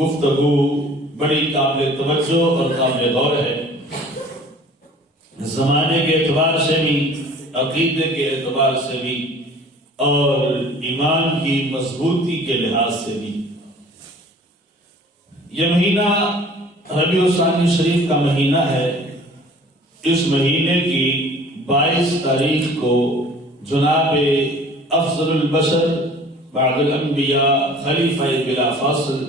گفتگو بڑی قابل توجہ اور قابل غور ہے، زمانے کے اعتبار سے بھی، عقیدے کے اعتبار سے بھی، اور ایمان کی مضبوطی کے لحاظ سے بھی۔ یہ مہینہ ربیع الثانی شریف کا مہینہ ہے۔ اس مہینے کی 22 تاریخ کو جناب افضل البشر بعد الانبیاء خلیفہ بلا فاصل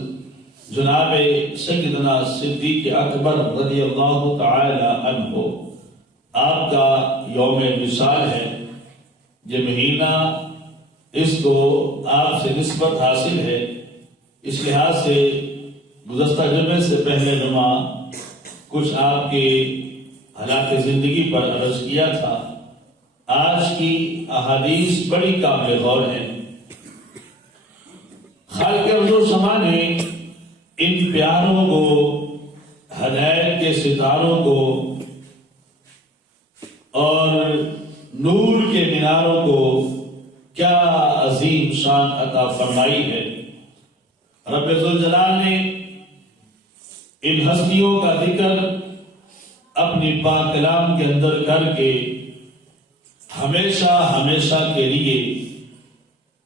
جناب سیدنا صدیق اکبر رضی اللہ تعالی عنہ آپ کا یوم وصال ہے۔ یہ مہینہ اس کو آپ سے نسبت حاصل ہے، اس لحاظ سے گزشتہ جمعے سے پہلے جمعہ کچھ آپ کے حالات زندگی پر عرض کیا تھا۔ آج کی احادیث بڑی قابل غور ہے۔ خالق ارض و سما نے ان پیاروں کو، ہدایت کے ستاروں کو اور نور کے میناروں کو کیا عظیم شان عطا فرمائی ہے۔ رب ذوالجلال نے ان ہستیوں کا ذکر اپنی پاک کلام کے اندر کر کے ہمیشہ ہمیشہ کے لیے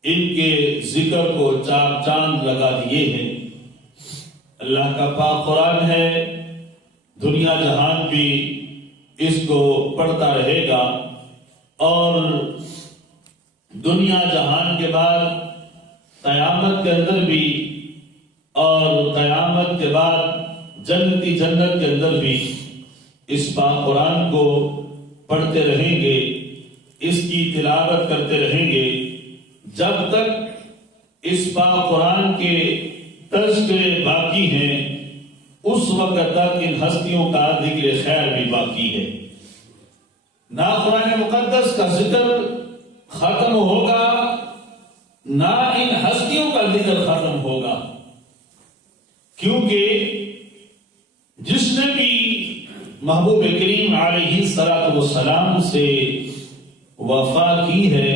ان کے ذکر کو چار چاند لگا دیے ہیں۔ اللہ کا پاک قرآن ہے، دنیا جہان بھی اس کو پڑھتا رہے گا، اور دنیا جہان کے بعد قیامت کے اندر بھی، اور قیامت کے بعد جنتی جنت کے اندر بھی اس پاک قرآن کو پڑھتے رہیں گے، اس کی تلاوت کرتے رہیں گے، جب تک اس پاک قرآن کے تذکرے باقی ہیں اس وقت تک ان ہستیوں کا ذکر خیر بھی باقی ہے۔ نہ قرآن مقدس کا ذکر ختم ہوگا، نہ ان ہستیوں کا ذکر ختم ہوگا، کیونکہ جس نے بھی محبوب کریم علیہ السلام سے وفا کی ہے،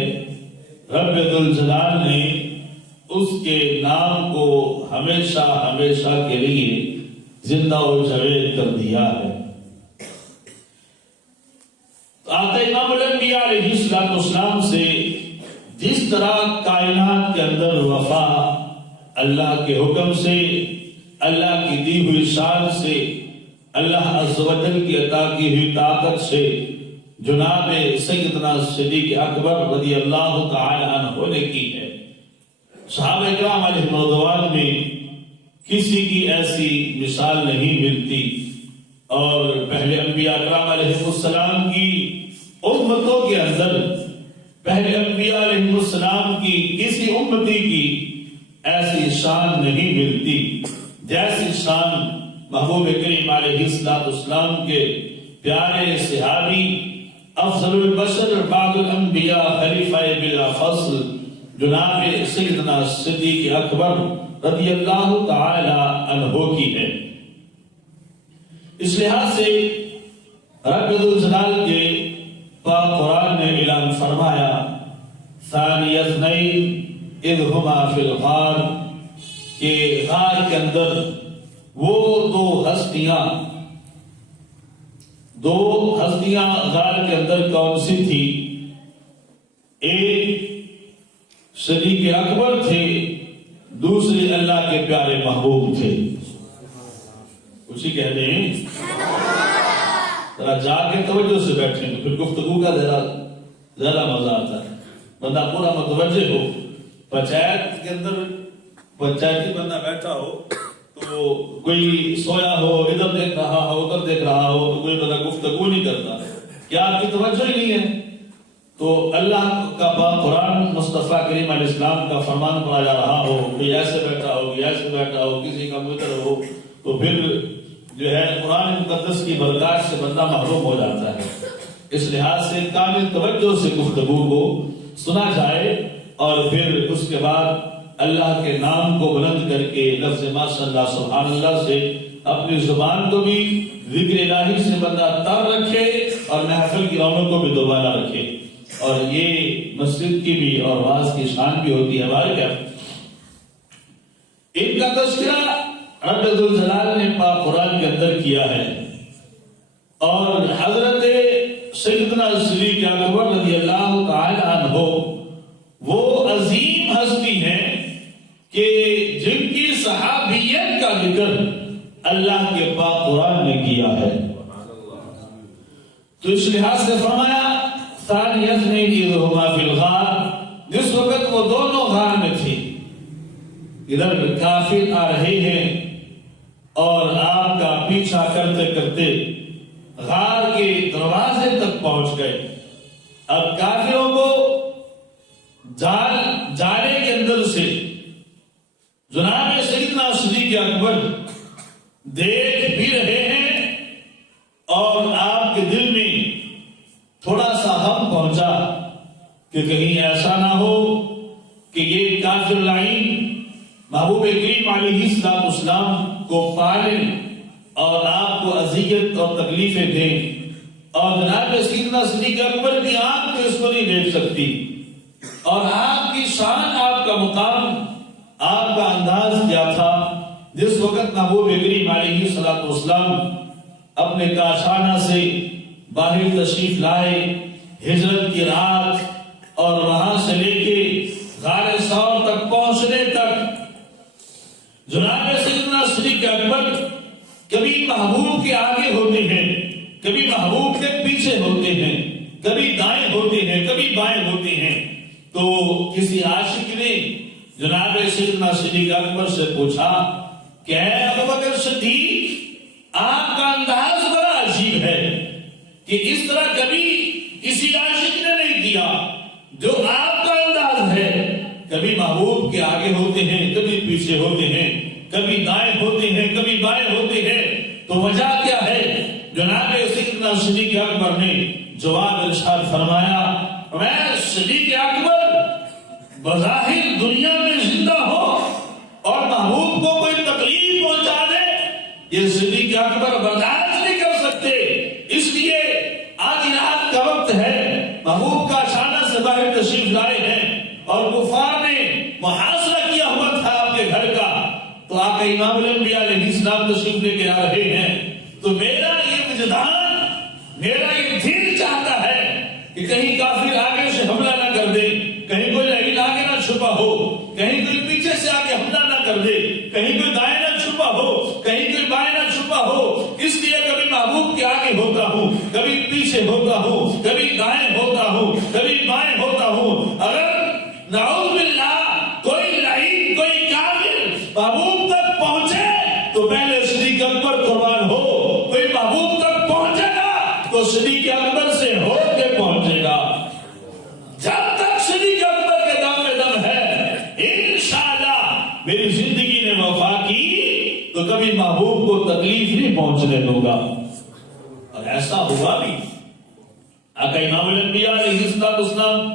رب ذوالجلال نے اس کے نام کو ہمیشہ ہمیشہ کے لیے زندہ و جاوید کر دیا ہے۔ آقا امام الانبیاء علیہ السلام سے جس طرح کائنات کے اندر وفا اللہ کے حکم سے، اللہ کی دی ہوئی شان سے، اللہ عز و جل کی عطا کی ہوئی طاقت سے جناب سیدنا صدیق اکبر رضی اللہ تعالی عنہ نے کی ہے۔ صحابہ اکرام علیہ رضوان میں کسی کی ایسی مثال نہیں ملتی، اور پہلے انبیاء اکرام علیہ السلام کی امتوں کے اندر، پہلے انبیاء علیہ السلام کی کسی امتی کی ایسی شان نہیں ملتی جیسی شان محبوب کریم علیہ السلام کے پیارے صحابی افضل البشر بعد الانبیاء خلیفہ بلا فصل جناب سیدنا صدیق اکبر رضی اللہ تعالی عنہ کی ہے۔ اس لحاظ سے رب ذوالجلال کے پاک قرآن نے اعلان فرمایا، ثانی اثنین اذ ہما فی الغار، کہ غار کے اندر وہ دو ہستیاں غار کے اندر کون سی تھی؟ ایک صدیق اکبر تھے، دوسرے اللہ کے پیارے محبوب تھے۔ اسی کہتے ہیں ذرا جا کے توجہ سے بیٹھیں تو پھر گفتگو کا زیادہ مزہ آتا ہے، بندہ پورا متوجہ ہو۔ پنچایت کے اندر پنچایتی بندہ بیٹھا ہو تو کوئی سویا ہو، ادھر دیکھ رہا ہو ادھر دیکھ رہا ہو تو کوئی بندہ گفتگو نہیں کرتا، کیا آپ کی توجہ ہی نہیں ہے؟ تو اللہ کا پاک قرآن مصطفیٰ کریم علیہ السلام کا فرمان پڑھا جا رہا ہو، کوئی ایسے بیٹھا ہو، کوئی ایسے بیٹھا ہو، کسی کا متر ہو، تو پھر جو ہے قرآن مقدس کی برکات سے بندہ محروم ہو جاتا ہے۔ اس لحاظ سے کامل توجہ سے گفتگو کو سنا جائے، اور پھر اس کے بعد اللہ کے نام کو بلند کر کے لفظ ماشاء اللہ سبحان اللہ سے اپنی زبان کو بھی ذکر الہی سے بندہ تر رکھے، اور محفل کی رونق کو بھی دوبارہ رکھے۔ اور یہ مسجد کی بھی اور واعظ کی شان بھی ہوتی ہے۔ ہمارے کیا ان کا تذکرہ رب ذوالجلال نے پاک قرآن کے اندر کیا ہے، اور حضرت سیدنا صدیق اکبر رضی اللہ تعالی عنہ وہ عظیم ہستی ہیں کہ جن کی صحابیت کا ذکر اللہ کے پاک قرآن نے کیا ہے. تو اس لحاظ سے فرمایا ثانی اثنین اذ ھما فی الغار، جس وقت وہ دونوں غار میں تھے، ادھر کافر آ رہے ہیں اور آپ کا پیچھا کرتے کرتے غار کے دروازے تک پہنچ گئے. اب کافروں کو جالے کے اندر سے جناب سیدنا صدیق اکبر دیکھ بھی رہے ہیں، اور آپ کے دل میں تھوڑا سا غم پہنچا کہ کہیں ایسا نہ ہو کہ یہ کافر لعین محبوب کریم علیہ السلام کو پالیں اور آپ کو اذیت اور تکلیفیں دیں، اور جناب سیدنا صدیق اکبر کی آنکھ تو اس کو نہیں دیکھ سکتی، اور آپ کی شان، آپ کا مقام، آپ کا انداز کیا تھا. جس وقت محبوب کریم علیہ السلام اپنے کاشانہ سے باہر تشریف لائے ہجرت کی رات، اور وہاں سے لے کے غار ثور تک پہنچنے تک جناب سیدنا صدیق اکبر کبھی محبوب کے آگے ہوتے ہیں، کبھی محبوب کے پیچھے ہوتے ہیں، کبھی دائیں ہوتے ہیں، کبھی بائیں ہوتے ہیں. تو کسی عاشق نے جناب سیدنا صدیق اکبر سے پوچھا کہ اے ابوبکر صدیق، آپ کا انداز بڑا عجیب ہے کہ اس طرح کبھی کسی عاشق نے نہیں کیا جو آپ کا انداز ہے. کبھی محبوب کے آگے ہوتے ہیں، کبھی پیچھے ہوتے ہیں، کبھی دائیں ہوتے ہیں، کبھی بائیں ہوتے ہیں. تو وجہ کیا ہے؟ جناب سیدنا صدیق اکبر نے جواب ارشاد فرمایا، میں صدیق اکبر بظاہر دنیا میں زندہ ہو اور محبوب کو کوئی تکلیف پہنچا دے، یہ صدیق اکبر برداشت نہیں کر سکتے. اس لیے آج رات کا وقت ہے، محبوب کا شانہ سے باہر تشریف لائے ہیں، اور کفار نے محاصرہ کیا ہوا تھا آپ کے گھر کا، تو آقا امام الانبیاء علیہ السلام تشریف لے کے آ رہے ہیں. تو میرا یہ وجدان، میرا یہ دل چاہتا ہے کہ کہیں کافر آگے سے حملہ نہ کر دے، کہیں کوئی لعین آگے نہ چھپا ہو، کہیں کوئی پیچھے سے آگے حملہ نہ کر دے، کہیں کوئی دائیں نہ چھپا ہو، کہیں کوئی بائیں نہ چھپا ہو. اس لیے کبھی محبوب کے آگے ہوتا ہوں، کبھی پیچھے ہوتا ہوں، کبھی دائیں ہوتا ہوں، کبھی بائیں ہوتا ہوں. اگر نعوذ باللہ کوئی لعین، کوئی کافر محبوب تک پہنچے تو پہلے صدیق اکبر قربان ہو، کوئی محبوب تک پہنچے گا تو صدیق اکبر سے ہو کے پہنچے گا. جب تک صدیق اکبر کے دم میں دم ہے، انشاءاللہ میری زندگی نے وفا کی تو کبھی محبوب کو تکلیف نہیں پہنچنے دوں گا. اور ایسا ہوا بھی. آقا امام الانبیاء علیہ السلام،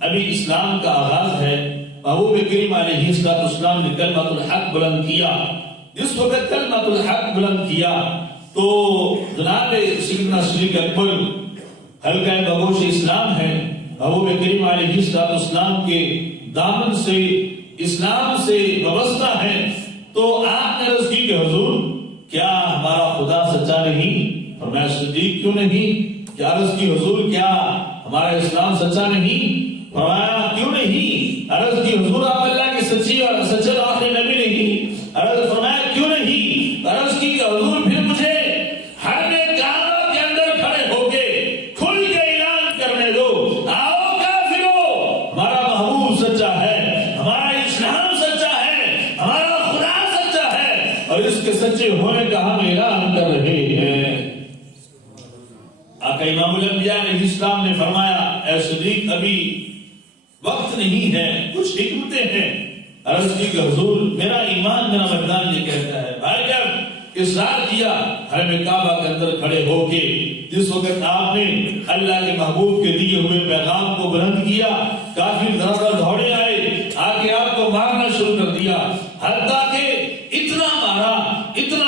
ابھی اسلام کا آغاز ہے، محبوب کریم علیہ السلام نے کلمۃ الحق بلند کیا. جس وقت کلمۃ الحق بلند کیا تو جناب سیدنا صدیق اکبر حلقہ بگوش اسلام ہے، محبوب کریم علیہ السلام کے دامن سے اسلام سے وابستہ ہیں. تو آپ نے عرض کی کہ حضور کیا ہمارا خدا سچا نہیں؟ فرمایا صدیق کیوں نہیں؟ کیا عرض کی حضور کیا ہمارا اسلام سچا نہیں؟ فرمایا کیوں نہیں؟ عرض کی حضور آپ اللہ کی سچی اور سچے آخری نبی نہیں؟ عرض فرمایا کیوں نہیں؟ عرض کی کہ حضور پھر مجھے ہر کعبہ کے اندر کھڑے ہو کے کھل کے اعلان کرنے دو، آؤ کافرو، ہمارا محبوب سچا ہے، ہمارا اسلام سچا ہے، ہمارا خدا سچا ہے، اور اس کے سچے ہونے کا ہم اعلان کر رہے ہیں. آقا امام الانبیاء علیہ السلام نے فرمایا اے صدیق ابھی وقت نہیں ہے، کچھ حکمتیں ہیں. عرض کی کہ حضور میرا ایمان، میرا وجدان یہ کہتا ہے. بھائی جب اصرار کیا حرم کعبہ کے اندر کھڑے ہو کے، جس وقت آپ نے اللہ کے محبوب کے دیے ہوئے پیغام کو بلند کیا، کافی درد دوڑے آئے، آگے آپ کو مارنا شروع کر دیا، حتیٰ کہ اتنا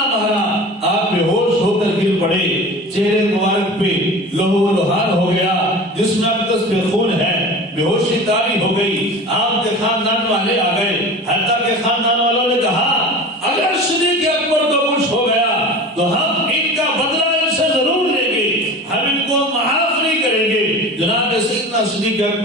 مارا آپ بے ہوش ہو کر گر پڑے، چہرے مبارک پہ لہو و لہان ہو گیا، جس میں اقدس پہ خون ہے، بے ہوشی طاری ہو گئی. آپ کے خاندان والے آ گئے، حتیٰ کہ خاندان والوں نے کہا اگر صدیق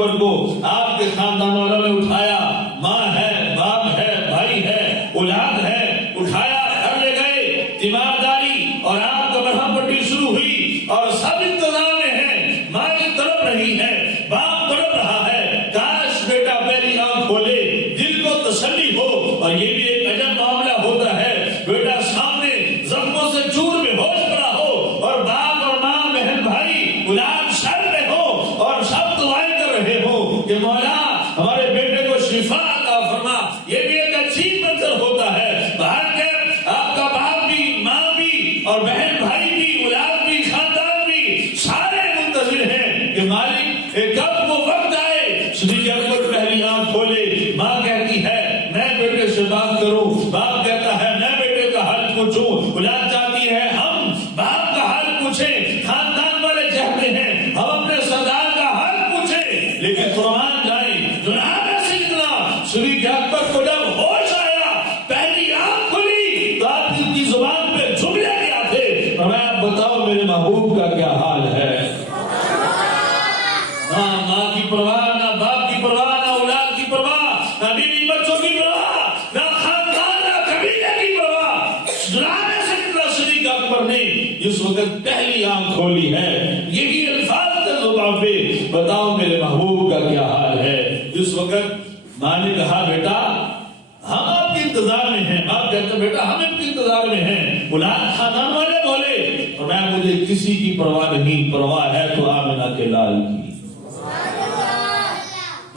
اکبر کو آپ کے خاندان والوں نے اٹھایا، ماں ہے، باپ ہے، بھائی ہے، اولاد ہے، اٹھایا، گھر لے گئے، تیمارداری اور آپ کا مرہم پٹی شروع ہوئی اور سب انتظار میں ہیں، ماں تڑپ رہی ہے، باپ تڑپ رہا ہے، کاش بیٹا پہلی آنکھ کھولے، دل کو تسلی ہو۔ اور یہ بھی ایک عجب معاملہ ہوتا ہے، بیٹا سامنے زخموں سے چور میں ہوش پڑا ہو اور باپ اور ماں، بہن، بھائی، اولاد سر میں ہو اور سب دعائیں کر رہے ہو کہ مولا ہمارے بیٹے کو شفا عطا فرما۔ یہ بھی ایک عجیب منظر ہوتا ہے، باہر کے آپ کا باپ بھی، ماں بھی اور بہن بھائی بھی، اولاد بھی، خاندان بھی، سارے منتظر ہیں کہ مالک کب وہ وقت آئے صدیق اکبر پہلی آنکھ کھولے۔ ماں کہتی ہے میں بیٹے سے بات کروں، باپ کہتا ہے میں بیٹے کا حال پوچھوں، اولاد چاہتی ہے ہم باپ کا حال پوچھیں، خاندان والے چاہتے ہیں ہم اپنے سردار کا حال پوچھیں۔ لیکن قرآن جائیں جناب سیدنا صدیق اکبر کو جب ہوش آیا، پہلی آنکھ کھلی تو آپ کی زبان پہ جملے کیا تھے؟ اور میں آپ بتاؤ میرے محبوب کا کیا حال ہے۔ ماں کی پرواہ نہ، باپ کی پرواہ نہ، اولاد کی پرواہ نہ، بیوی بچوں کی پرواہ نہ، خاندان نہ، قبیلے کی پرواہ۔ جناب سیدنا صدیق اکبر نے اس وقت پہلی آنکھ کھولی ہے، یہی الفاظ کے زبان پہ بتاؤ میرے محبوب کا کیا حال ہے۔ اس وقت ماں نے کہا بیٹا ہم آپ کے انتظار میں ہیں، باپ کہتا بیٹا ہم آپ کے انتظار میں ہیں۔ اولاد خاندان والے بولے اور میں مجھے کسی کی پرواہ نہیں، پرواہ ہے تو آمنہ کے لال کی۔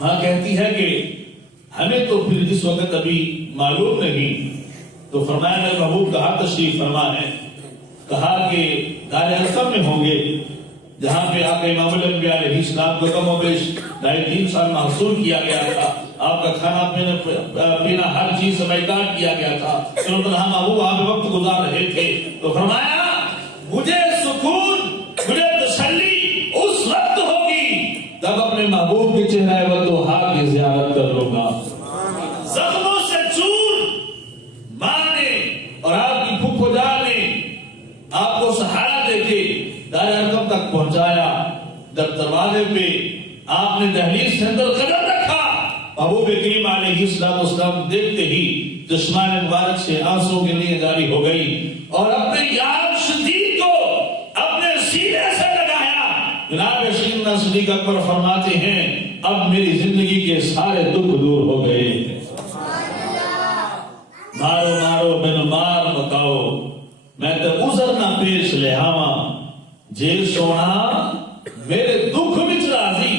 ماں کہتی ہے کہ ہمیں تو پھر اس وقت ابھی معلوم نہیں، تو فرمایا میرے محبوب کہاں تشریف فرما ہے؟ کہا کہ دار ارقم میں ہوں گے، جہاں پہ آپ امام الانبیاء علیہ السلام کو کم و بیش 3 سال محصور کیا گیا تھا، آپ کا کھانا پینا ہر چیز سے بیکار کیا گیا تھا، محبوب وہاں پہ وقت گزار رہے تھے۔ تو فرمایا مجھے سکون، مجھے تسلی اس وقت ہوگی جب اپنے محبوب کے چہرہ وضحا کی زیارت کر لوں گا۔ زخموں سے چور ماں نے اور آپ کی پھپھو جان نے آپ کو سہارا دے کے دار ارقم تک پہنچایا۔ جب دروازے پہ آپ نے دہلیز سے اندر قدم رکھا، محبوب کریم علیہ السلام دیکھتے ہی چشمان مبارک سے آنسوں کے لیے جاری ہو گئی اور اپنے یار شدید کو اپنے سینے سے لگایا۔ جناب سیدنا صدیق اکبر فرماتے ہیں اب میری زندگی کے سارے دکھ دور ہو گئے۔ مارو مارو بن مار بتاؤ میں تے عذر نہ پیش لے آواں، جے سونا میرے دکھ وچ راضی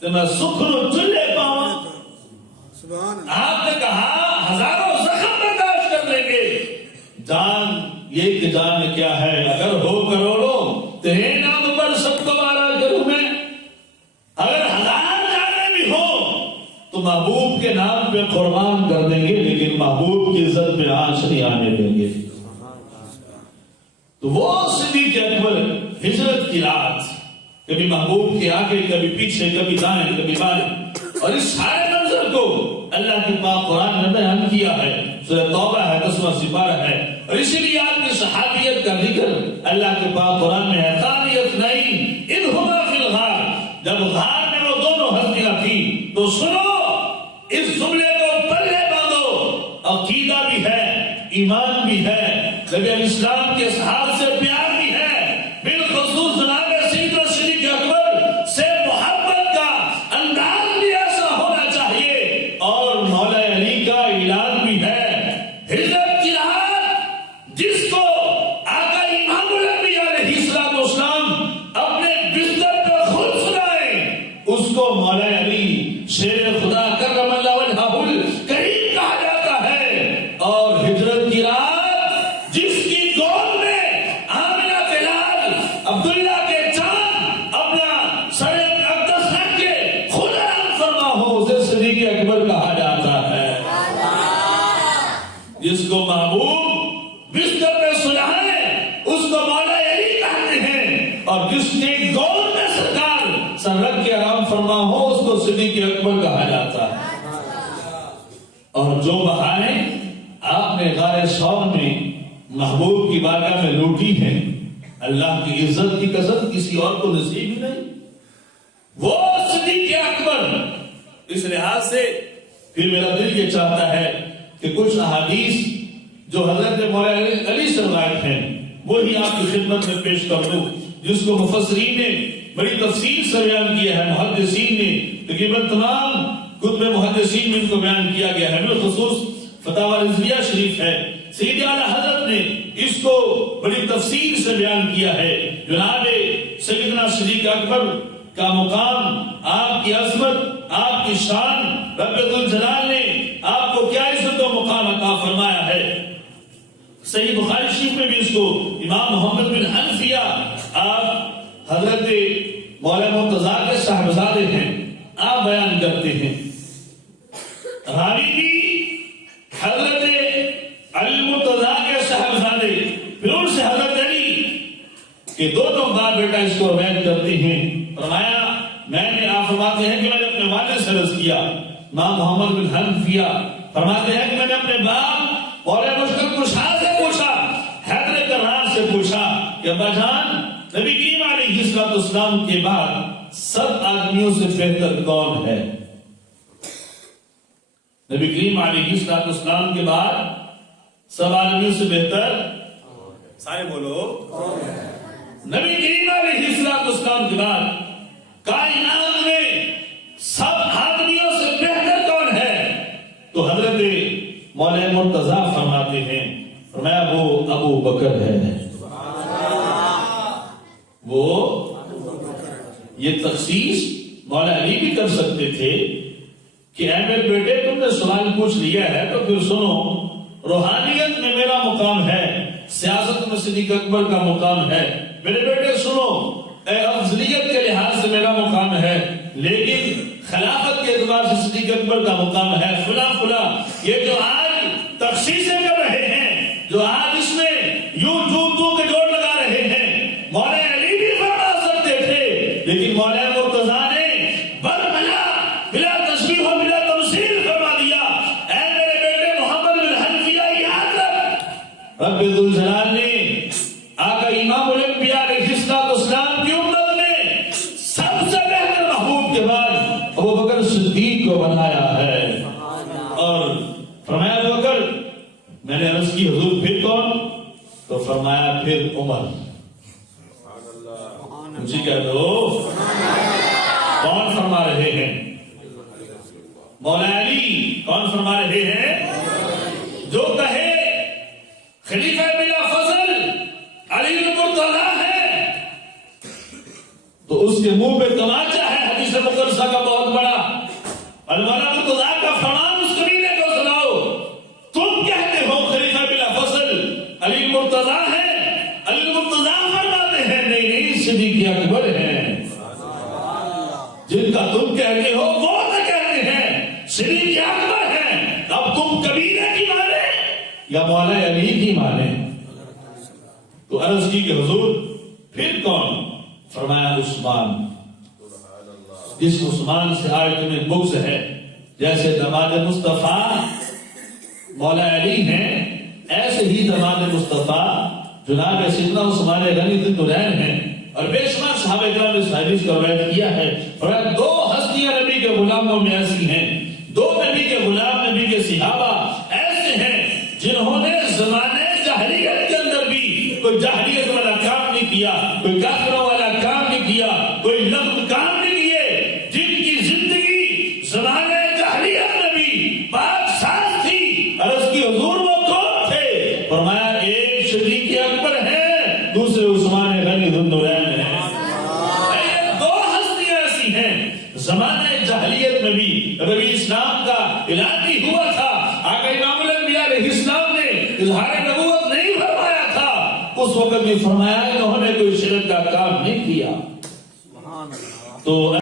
تے میں سکھ نو چلے پاواں۔ آپ نے کہا ہزاروں زخم برداشت کر لیں گے، جان یہ کہ جان کیا ہے، اگر ہو کروڑوں تیرے نام پر سب دوبارہ کروں میں، اگر 1000 جانے بھی ہو تو محبوب کے نام پہ قربان کر دیں گے، لیکن محبوب کی عزت پہ آنچ نہیں آنے دیں گے۔ تو وہ صدیق اکبر ہجرت کی رات، کبھی محبوب کے آگے، کبھی پیچھے، کبھی دائیں، کبھی بائیں، اور اس سارے منظر کو اللہ کے پاک قرآن نے بیان کیا ہے۔ سورہ توبہ ہے، 10واں سپارہ ہے، اور اسی لیے آپ کی صحابیت کا ذکر اللہ کے پاک قرآن میں ہے۔ ثانیۃ اثنین اذ ہما فی الغار، جب غار میں وہ دونوں ہستیاں تھیں تو سنو اس جملے کو پلے باندھو، عقیدہ بھی ہے، ایمان بھی ہے، نبی علیہ السلام کے اصحاب سے پیار بھی ہے، بالخصوص جناب سیدنا صدیق اکبر سے محبت کا انداز بھی ایسا ہونا چاہیے، اور مولا علی کا اعلان بھی ہے۔ ہجرت کی رات جس کو آقا امام الانبیاء علیہ السلام اپنے بستر پہ خود سنائے، اس کو مولا علی شیر خدا کرم اللہ وجہہ الکریم کہا جاتا ہے۔ اور ہجرت کی رات جس کی گود میں آمنہ کے لال عبداللہ کے چاند اپنا سر اقدس رکھ کے خود آرام فرما ہو، اسے صدیق اکبر کہا جاتا ہے۔ جس کو محبوب بستر پہ سلائے اس کو مولا علی کہتے ہیں، اور جس کی گود میں سرکار سر رکھ کے آرام فرما ہو اس کو صدیق اکبر کہا جاتا ہے۔ اور جو بہائیں آپ نے غار ثور میں محبوب کی بارگاہ میں لوٹی ہیں، اللہ کی عزت کی قسم کسی اور کو نصیب ہی نہیں۔ وہ صدیق اکبر اس لحاظ سے پھر میرا دل یہ چاہتا ہے کہ کچھ احادیث جو حضرت مولانا علی سے روایت ہیں وہی آپ کی خدمت میں پیش کر دوں، جس کو مفسرین نے بڑی تفصیل سے بیان کیا ہے، محدثین نے تقریباً تمام کتب محدثین میں ان کو بیان کیا گیا ہے، بالخصوص فتاوی رضویہ شریف ہے، سید اعلیٰ حضرت نے اس کو بڑی تفصیل سے بیان کیا ہے۔ جناب سیدنا صدیق اکبر کا مقام، آپ کی عظمت، آپ کی شان، رب ذوالجلال نے آپ کو کیا عزت و مقام عطا فرمایا ہے۔ صحیح بخاری شریف میں بھی اس کو امام محمد بن حنفیہ، آپ حضرت مولانا مرتضیٰ کے صاحبزادے ہیں، آپ بیان کرتے ہیں، راوی بھی حضرت علی مرتضیٰ کے صاحبزادے، پھر ان سے حضرت علی کہ دونوں باپ بیٹا اس کو روایت کرتے ہیں۔ فرمایا میں نے، آپ فرماتے ہیں کہ میں نے اپنے والد سے عرض کیا، امام محمد بن حنفیہ فرماتے ہیں کہ میں نے اپنے باپ مولانا مشکل کشا سے پوچھا، حیدر کرار سے پوچھا کہ ابا جان، نبی کریم علیہ السلام کے بعد سب آدمیوں سے بہتر کون ہے؟ نبی کریم علیہ السلام کے بعد سب آدمیوں سے بہتر، سارے بولو، نبی کریم علیہ السلام کے بعد کائنات میں سب آدمیوں سے بہتر کون ہے؟ تو حضرت مولانا مرتضیٰ فرماتے ہیں، فرمایا وہ ابو بکر ہے۔ وہ یہ تخصیص مولا علی بھی کر سکتے تھے کہ اے میرے بیٹے تم نے سوال پوچھ لیا ہے تو پھر سنو، روحانیت میں میرا مقام ہے، سیاست میں صدیق اکبر کا مقام ہے، میرے بیٹے سنو، اے افضلیت کے لحاظ سے میرا مقام ہے، لیکن خلافت کے اعتبار سے صدیق اکبر کا مقام ہے، فلاں فلاں۔ یہ جو آج تخصیصیں کر رہے ہیں، جو آج اس میں یوں تو کے جوڑ لگا رہے ہیں، مولانا علی بھی فرما سکتے تھے، لیکن مولانا مرتضیٰ نے بلا تشبیہ و بلا تمثیل فرما دیا، اے میرے بیٹے محمد بن حنفیہ یاد رکھ، رب ذوالجلال نے آقا امام الانبیاء علیہ السلام کی امت میں سب سے بہتر محبوب کے بعد ابو بکر صدیق کو بنایا ہے، اور فرمایا ابو بکر، میں نے عرض کی حضور پھر کون؟ تو فرمایا پھر عمر۔ مجھے کہہ دو کون فرما رہے ہیں؟ مولا علی کون فرما رہے ہیں؟ جو کہے خلیفہ بلا فضل علی المرتضیٰ ہے تو اس کے منہ پہ تماچا ہے حدیث مقدسہ کا بہت بڑا، مولانا مرتضیٰ کا فرمان اس قبیلے کو سناؤ، تم کہتے ہو خلیفہ بلا فضل علی المرتضیٰ ہے، علی المرتضیٰ فرماتے ہیں نہیں صدیق اکبر ہیں، جن کا تم کہتے ہو وہ نہ کہتے ہیں صدیق اکبر ہیں، اب تم قبیلے کی مانے یا مولا علی کی مانے؟ تو عرض کی کہ حضور پھر کون؟ فرمایا عثمان، جس عثمان سے آج تمہیں بغض ہے، جیسے داماد مصطفیٰ مولا علی ہیں، ایسے ہی داماد مصطفیٰ جناب سیدنا عثمان غنی ذوالنورین ہیں، اور بے شمار صحابہ کرام نے اس حدیث کو روایت کیا ہے، اور دو ہستیاں نبی کے غلاموں میں ایسی ہیں، دو نبی کے غلام، نبی کے صحابہ ایسے ہیں جنہوں نے زمانے جاہلیت کے اندر بھی کوئی جاہلیت والا کام نہیں کیا، کوئی کافروں والا کام نہیں کیا، کوئی لغو کام نہیں کیے، جن کی زندگی زمانے جاہلیت میں بھی پاک صاف تھی۔ عرض کی حضور وہ کون تھے؟ فرمایا ایک صدیق اکبر ہے، دوسرے عثمان غنی ذوالنورین ہیں۔ دو ہستیاں ایسی ہیں زمانے جاہلیت میں بھی نبی اسلام کا اعلان بھی ہوا تھا، آقا امام الانبیاء علیہ السلام نے اظہار نبوت نہیں فرمایا تھا، اس وقت بھی فرمایا انہوں نے کوئی شرک کا کام نہیں کیا۔ تو